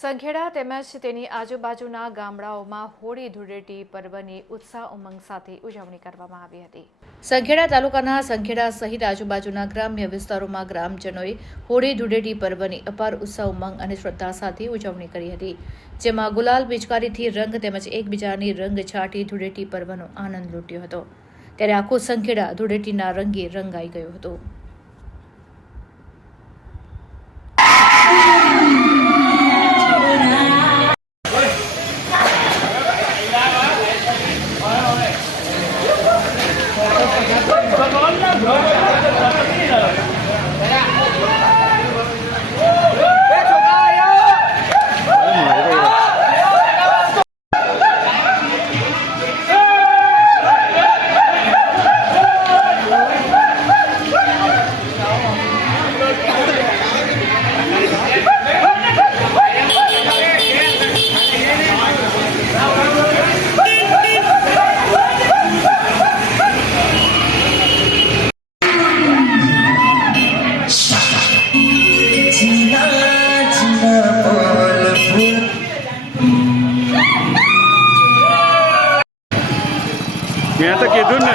સંખેડા તેમજ તેની આજુબાજુના ગામડાઓમાં હોળી ધૂળેટી પર્વની ઉત્સાહ ઉમંગ સાથે ઉજવણી કરવામાં આવી હતી। સંખેડા તાલુકાના સંખેડા સહિત આજુબાજુના ગ્રામ્ય વિસ્તારોમાં ગ્રામજનોએ હોળી ધૂળેટી પર્વની અપાર ઉત્સાહ ઉમંગ અને શ્રદ્ધા સાથે ઉજવણી કરી હતી, જેમાં ગુલાલ પિચકારીથી રંગ તેમજ એકબીજાની રંગ છાંટી ધૂળેટી પર્વનો આનંદ લૂંટ્યો હતો। ત્યારે આખું સંખેડા ધૂળેટીના રંગે રંગાઈ ગયું હતું। मैं तो कीधुं ने